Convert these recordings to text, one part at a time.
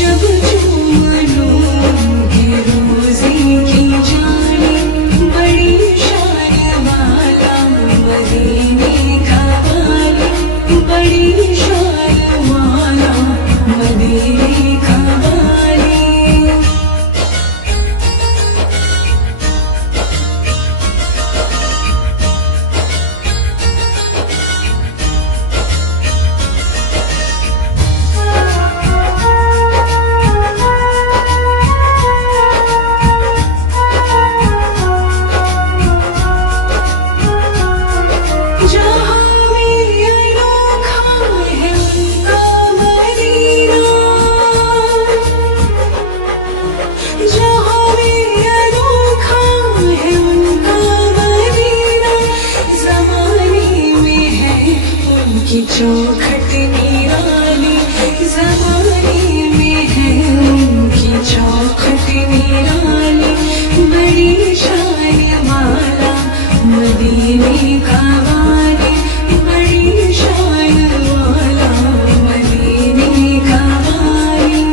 जब चूम लूं उनके रोज़े की जाने, बड़ी शान वाला मदीने का वाली, बड़ी शान वाला मदीने का वाली। की चौखट निराली, ज़माने में है उनकी चौखट निराली, बड़ी शान वाला मदीने का वाली, बड़ी शान वाला मदीने का वाली।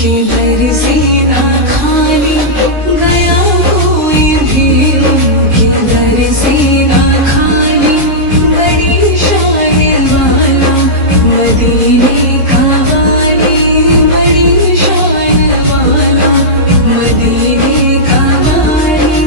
के दर से ना खाली गया कोई भी, उनके दर से ना खाली, बड़ी शान वाला मदीने का वाली, बड़ी शान वाला मदीने का वाली।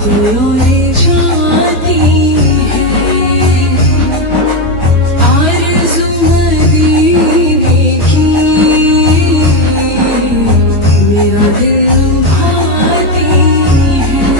कोई जाती है आरज़ू मदीने की, मेरा दिल भाती है।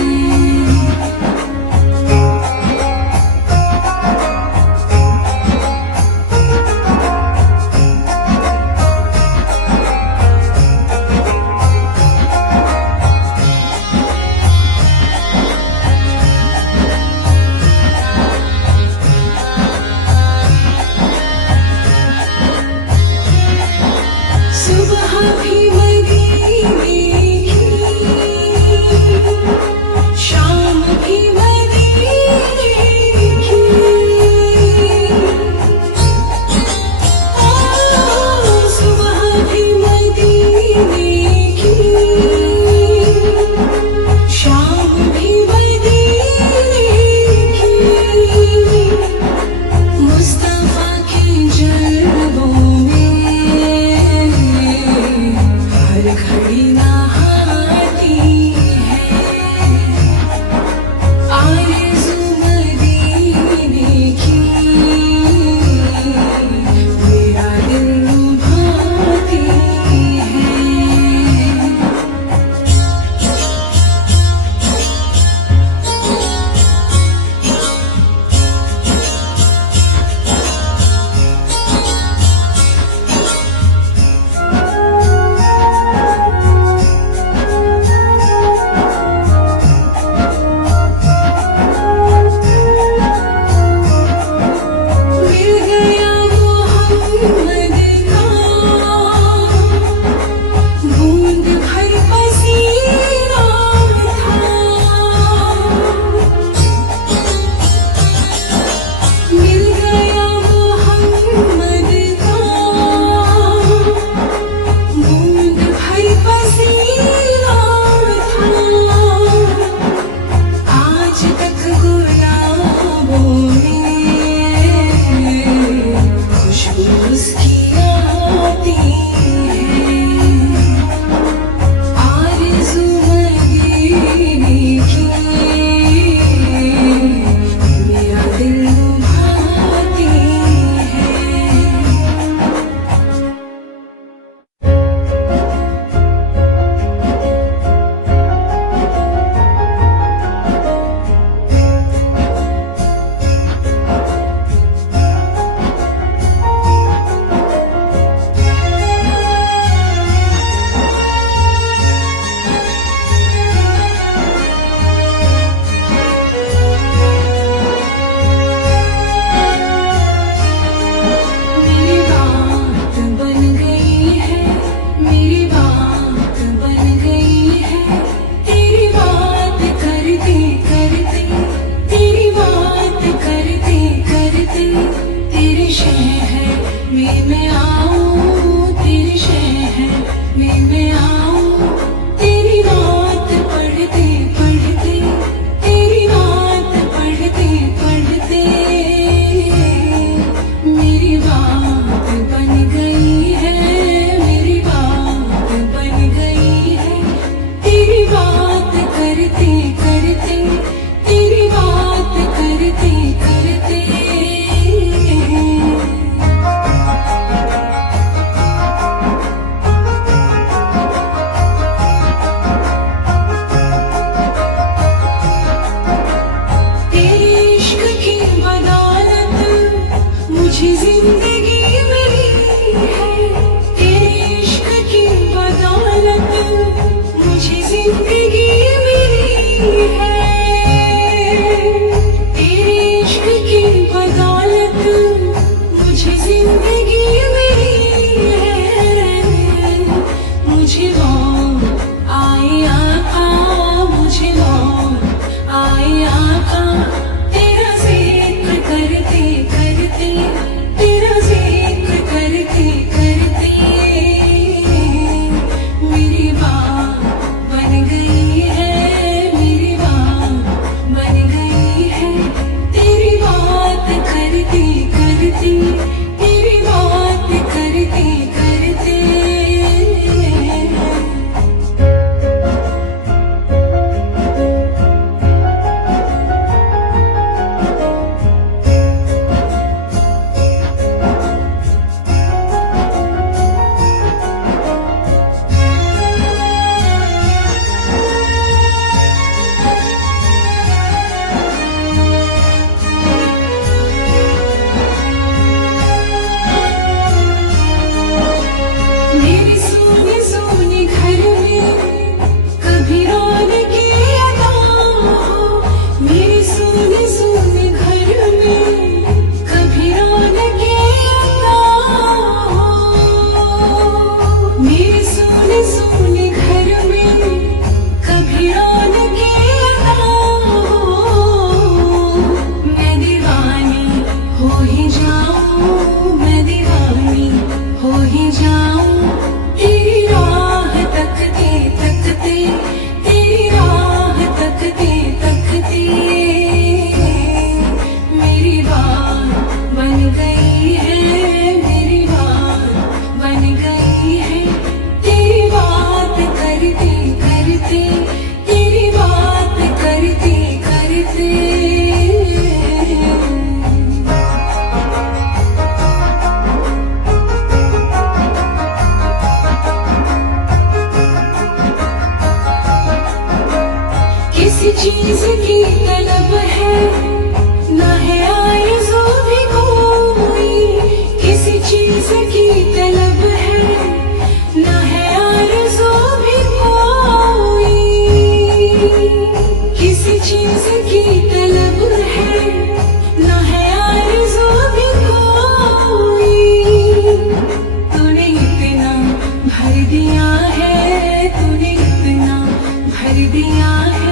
किसी चीज की तलब है, ना है आरज़ू भी कोई। किसी चीज की तलब है, ना है आरज़ू भी कोई। किसी चीज की तलब है, ना है आरज़ू भी कोई। तूने इतना भर दिया है, तूने इतना भर दिया है,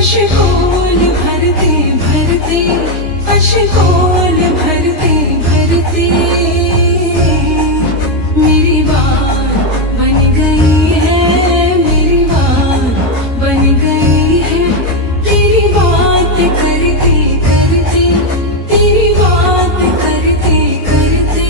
अशकोल भरते भरते, अशकोल भरते भरते। मेरी बात बन गई है, मेरी बात बन गई है, तेरी बात करते करते, तेरी बात करते करते।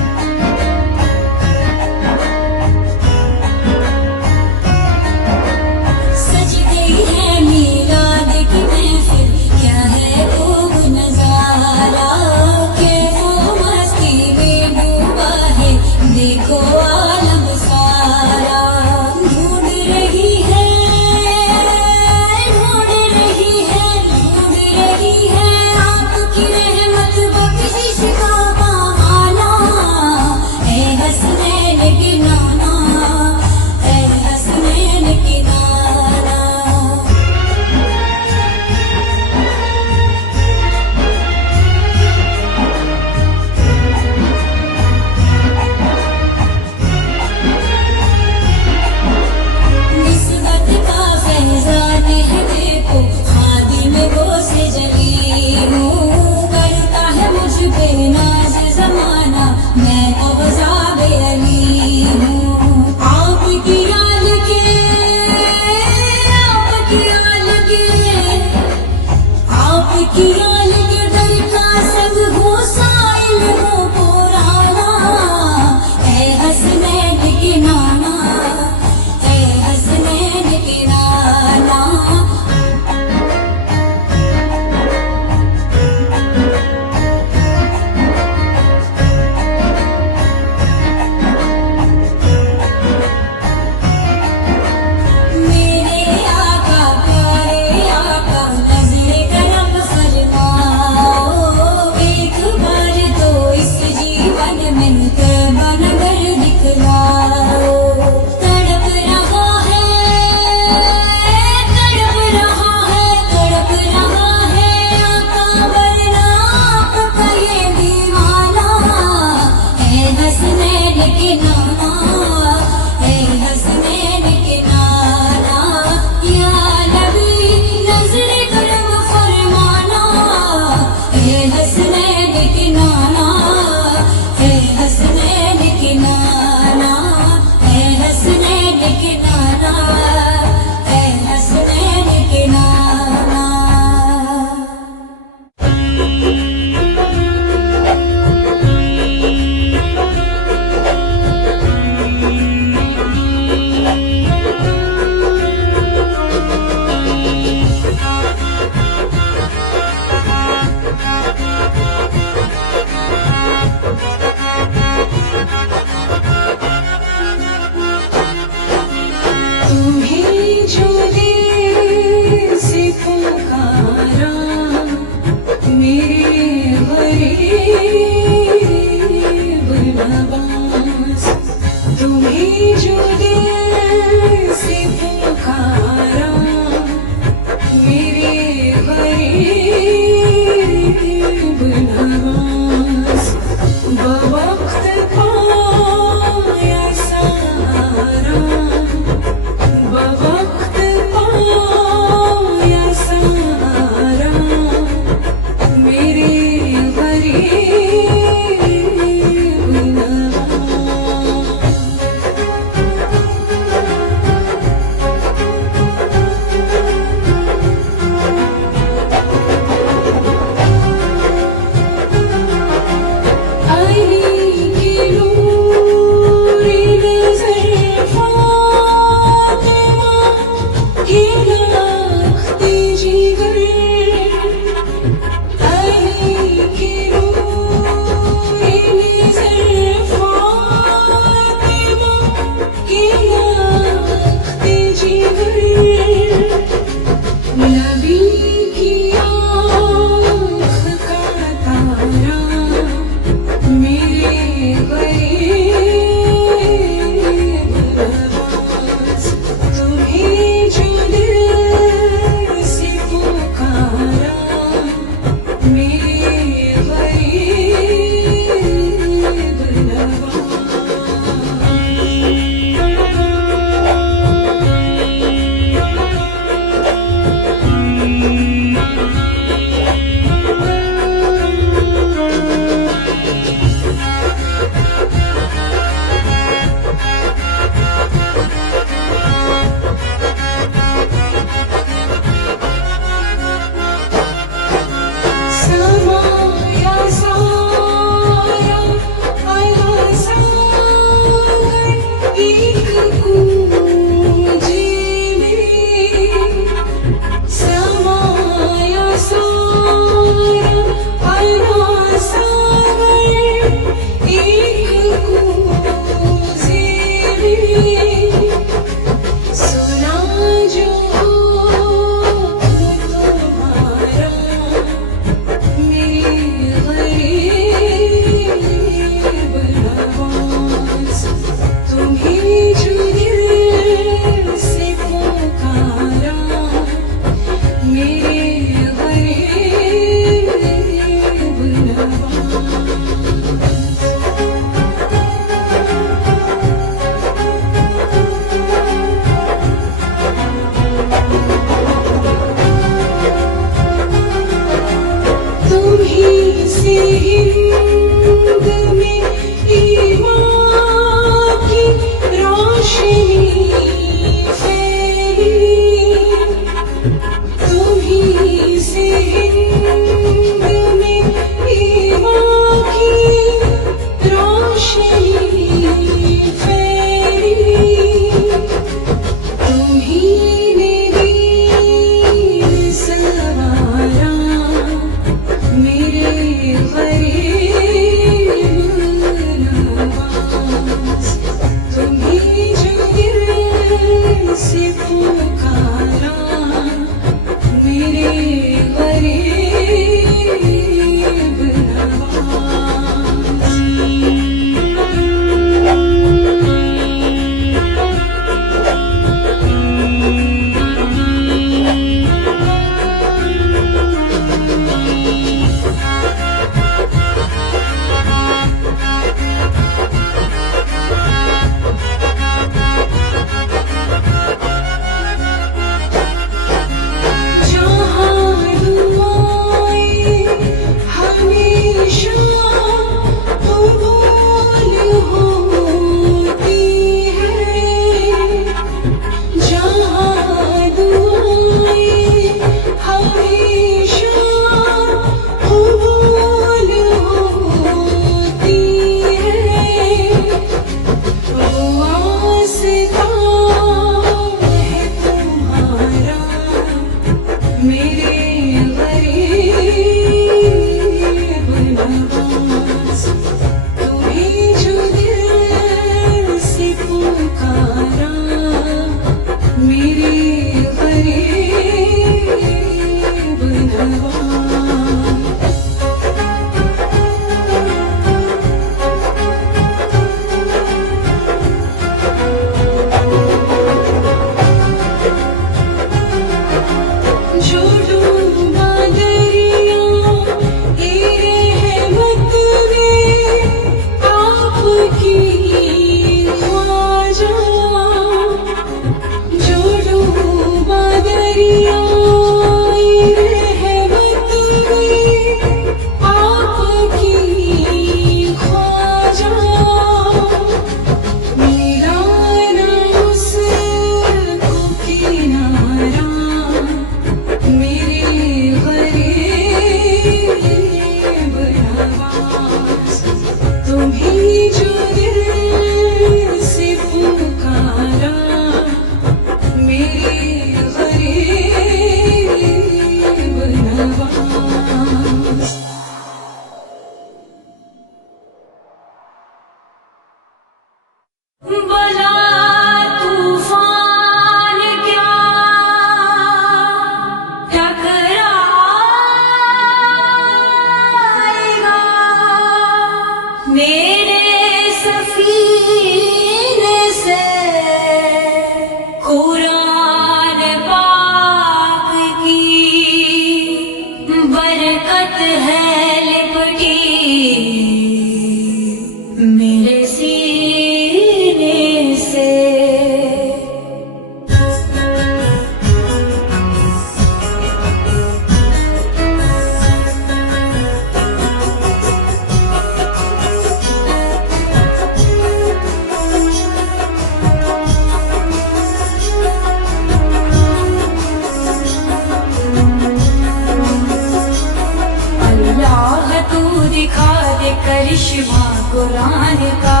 करिश्मा कुरान का,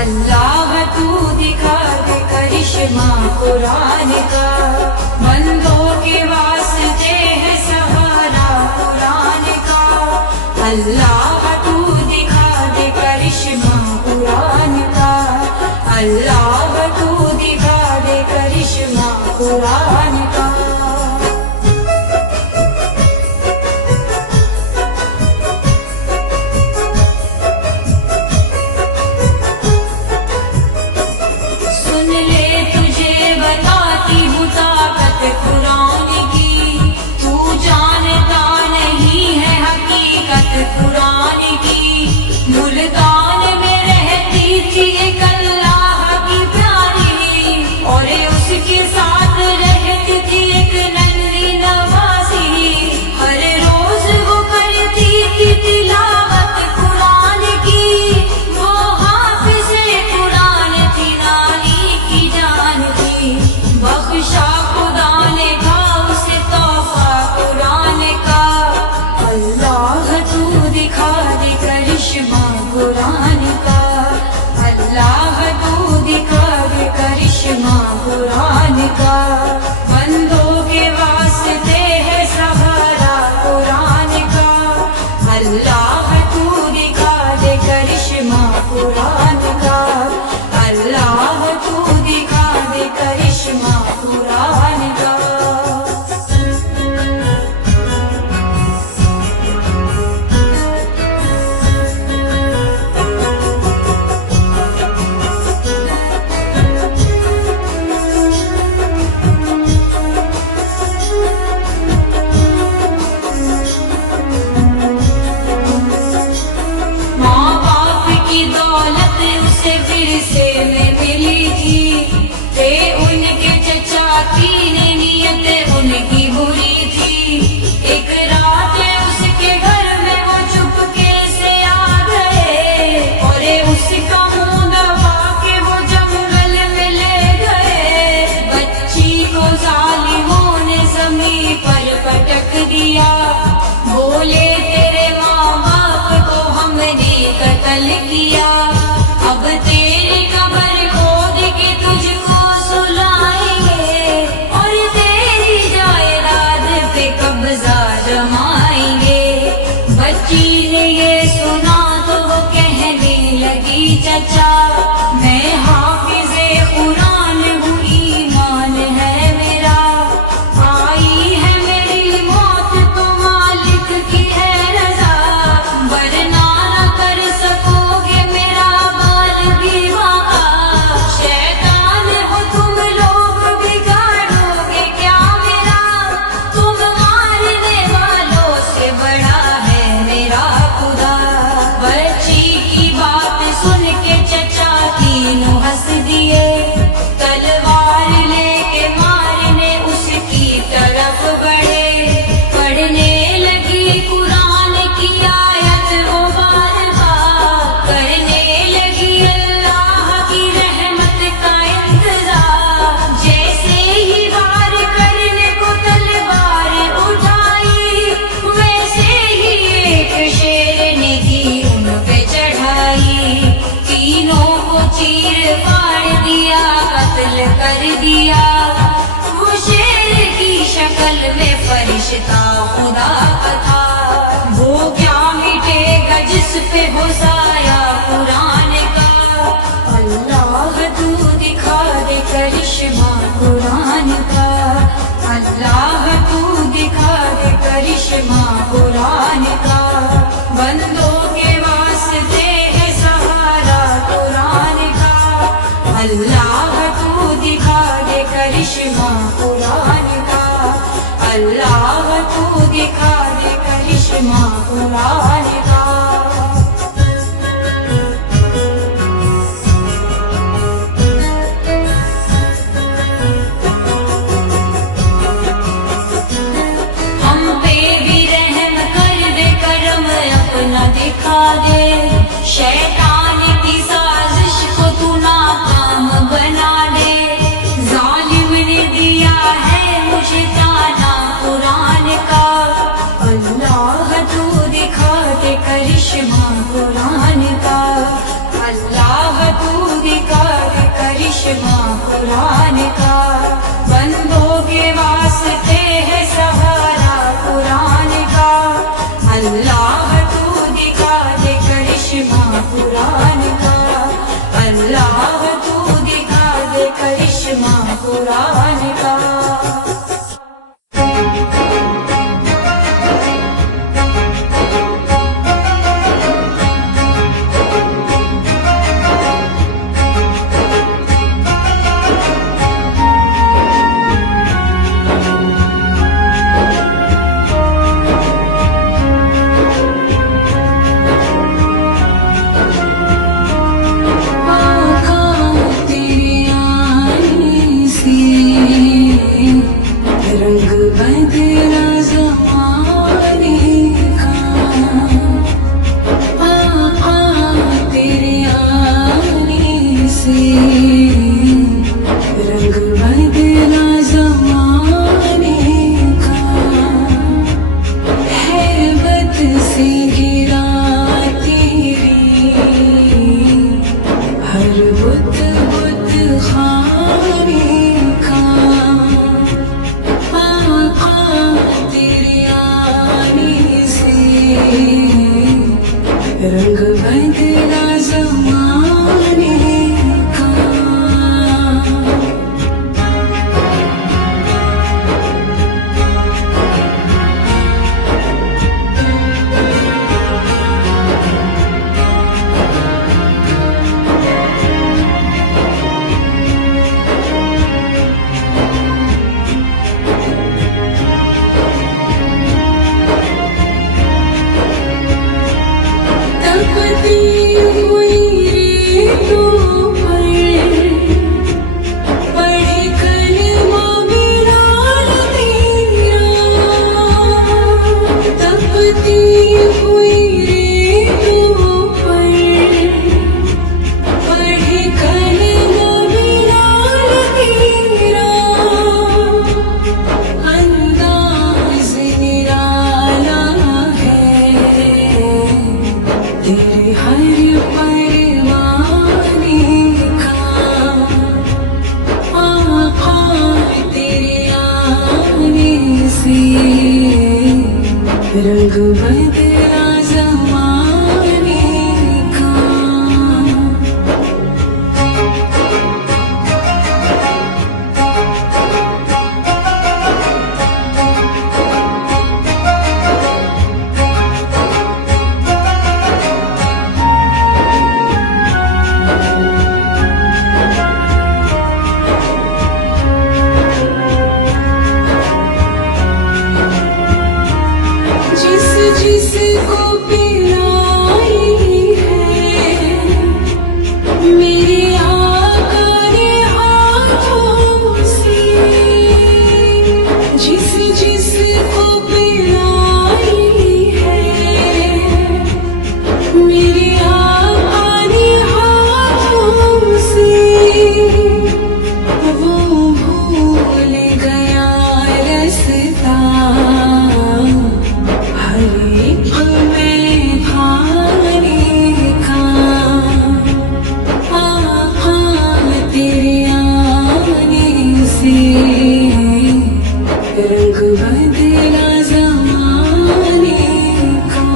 अल्लाह तू दिखा दे करिश्मा कुरान का। बंदों के वास्ते है सहारा कुरान का, अल्लाह तू दिखा दे करिश्मा कुरान का, अल्लाह तू दिखा दे करिश्मा कुरान का। कुरान की मुल्तान में रहती थी एक अल्लाह की प्यारी, और उसके साथ रहती थी एक नन्ही नवासी। हर रोज वो करती थी तिलावत कुरान की, वो हाफिज़े कुरान थी, नानी की जान थी। बख्शा खुदा ने था उसे तोहफा कुरान का, अल्लाह तू दिखा दे करिश्मा कुरान का, अल्लाह तू दिखा दे करिश्मा कुरान का। बंदों के वास्ते है सहारा कुरान का, अल्लाह तू दिखा दे करिश्मा कुरान का, अल्लाह तू दिखा दे करिश्मा कुरान का। उनकी बुरी थी, एक रात उसके घर में वो चुपके से आ गए, और उसका मुंह दबा के वो जंगल में ले गए। बच्ची को जालिमों ने जमीन पर पटक दिया, बोले तेरे माँ बाप को हमने कत्ल किया, अब तेरी कब्र खोद के तुझको सुलाएंगे, और तेरी जायदाद पे कब्जा जमाएंगे। बच्ची ने ये सुना तो वो कहने लगी चचा, मैं हाफिज़े कुरान हूँ, ईमान है मेरा, आई है मेरी मौत तो मालिक की है रजा, वरना न कर सकोगे मेरा बाल दीवाना। शैतान हो तुम लोग, बिगाड़ोगे क्या मेरा, तुम मारने वालों से बड़ा है मेरा खुदा। बच्ची की बात सुन के चचा तीनों हंस दिए, तलवार लेके मारने उसकी तरफ बढ़े। पढ़ने लगी कुरान की आयत वो बार-बार, करने लगी अल्लाह की रहमत का इंतजार। जैसे ही वार करने को तलवार उठाई, वैसे ही एक शेर ने की उन पे चढ़ाई, तीनों को चीर फाड़ दिया, कत्ल कर दिया। वो शेर की शक्ल में फरिश्ता खुदा का था, वो क्या मिटेगा जिस पे हो साया कुरान का। अल्लाह तू दिखा दे करिश्मा कुरान का, अल्लाह तू दिखा दे करिश्मा कुरान का। बंदों के वास्ते है सहारा कुरान का, अल्लाह तू दिखा दे करिश्मा कुरान का, अल्लाह तू दिखा दे करिश्मा कुरान का। हम पे भी रहम कर दे, करम अपना दिखा दे, शैतान की साजिश को तू नाकाम बना दे। जालिम ने दिया है मुझे ताना कुरान का, अल्लाह तू दिखा दे करिश्मा करिश्मा कुरान का। अल्लाह तू दिखा दे करिश्मा कुरान का। बंदों के वास्ते है सहारा कुरान का। अल्लाह तू दिखा दे करिश्मा कुरान का। अल्लाह तू दिखा दे करिश्मा कुरान का। रंग बदला ज़माने का। जिसको पिलाई है मेरे आका ने हाथों से। जिसको पिलाई है मेरे आका ने हाथों से। वो भूल गया रास्ता रंग बदला ज़माने का।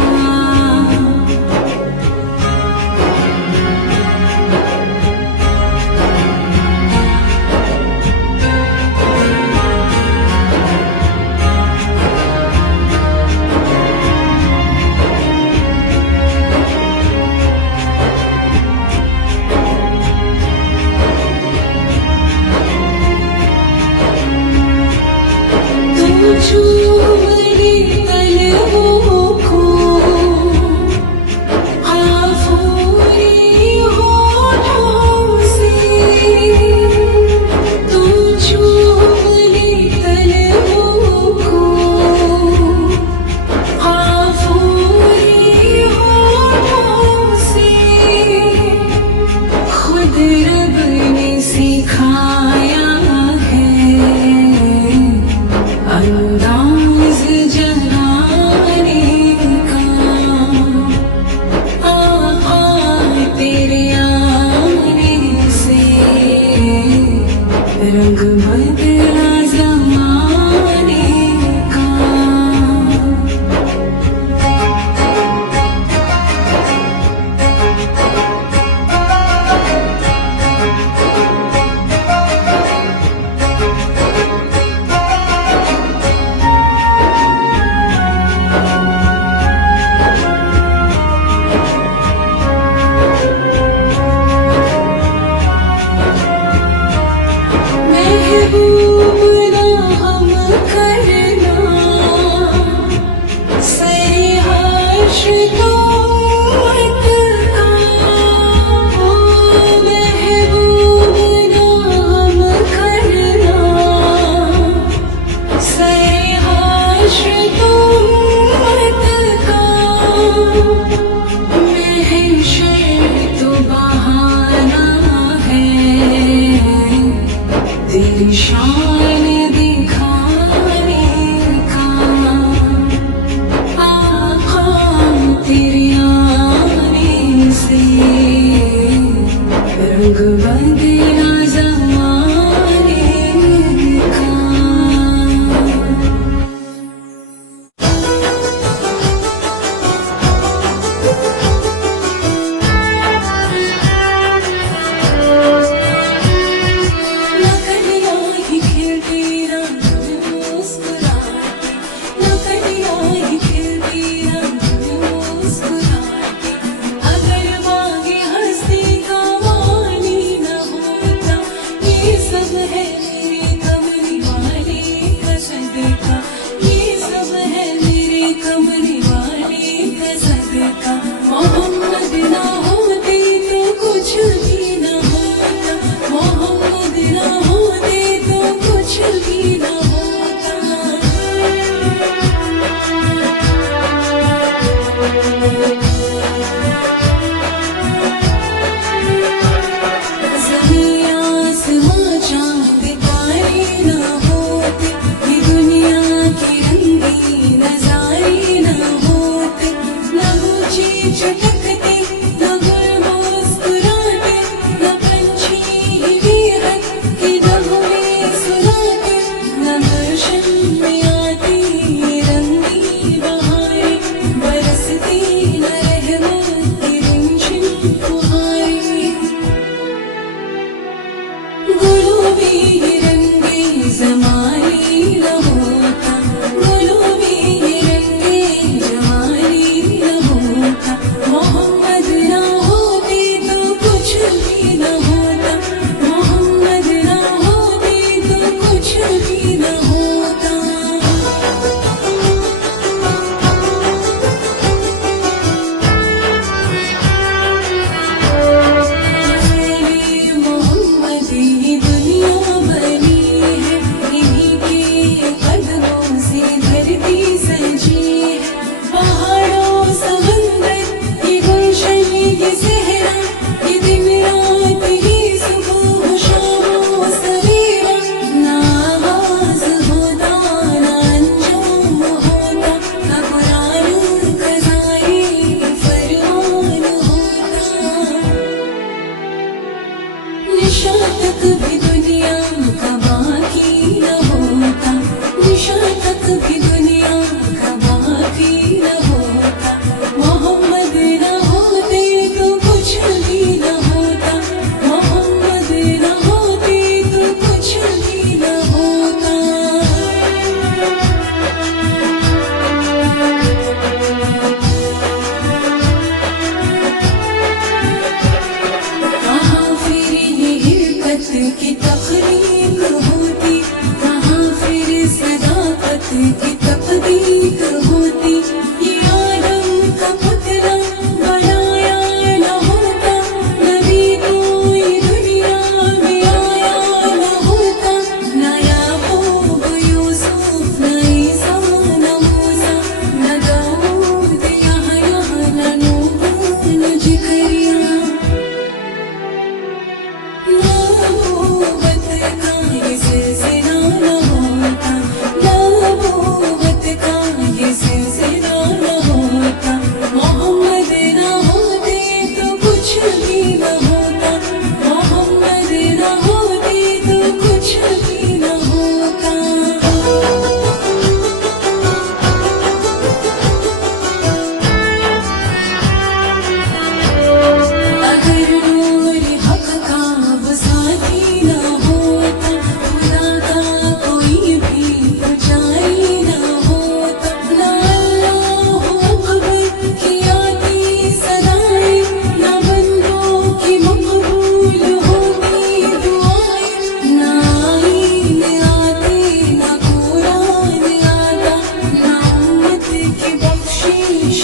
ना होते तो कुछ भी ना होता, मोहम्मद ना होते तो कुछ भी ना होता। ज़मीं आसमां चाँद तारे ना होते, ये दुनिया के रंगीन नज़ारे ना होते, न ऊँची चटकते न गुल मुस्कुराते, न पंछी बेहद के नगमे सुनाते, न गुलशन में आती ये रंगी बहारें, बरसती न रहमत की रिमझिम फुहारें। गुलों में रंगे ज़माने न होता, गुलों में रंगे ज़माने न होता, मोहम्मद ना होते तो कुछ भी न होता, मोहम्मद ना होते तो कुछ भी न होता। मोहम्मद ये दुनिया बनी है, इन्हीं के कदमों से धरती सजी है, पहाड़ों समंदर ये गुलशन ये सहरा, ये दिन रात ये सुबह शाम सवेरा, ना आगाज़ होता ना अंजाम होता, ना कुरान क़ज़ाए फरमान होता। निशा तक भी दुनिया का बाकी न होता, निशा तक भी दुनिया का बाकी न होता, मोहम्मद न होते तो कुछ भी न होता, मोहम्मद न होते तो कुछ भी न होता। कहाँ फिर ये हिरकत की तख्लीक होती, कहाँ फिर सदाकत की तकदीक होती, ये आदम का पुतला बनाया न होता, नबी कोई दुनिया में आया न होता, न याकूब यूसुफ न ईसा न मूसा, न दाऊद यहया न नूह न ज़करिया। नबूवत का ये सिलसिला न होता, नबूवत का ये सिलसिला न होता, मोहम्मद न होते तो कुछ भी न होता, मोहम्मद न होते तो कुछ भी न होता। अगर नूर हक का वो साथी न होता, खुदा का कोई भी पुजारी न होता, ना अल्लाह अकबर की आती सदाएं, ना बंदों की मकबूल होती दुआएं, ना आईन आते ना कुरान आता, ना उम्मत की बख्शिश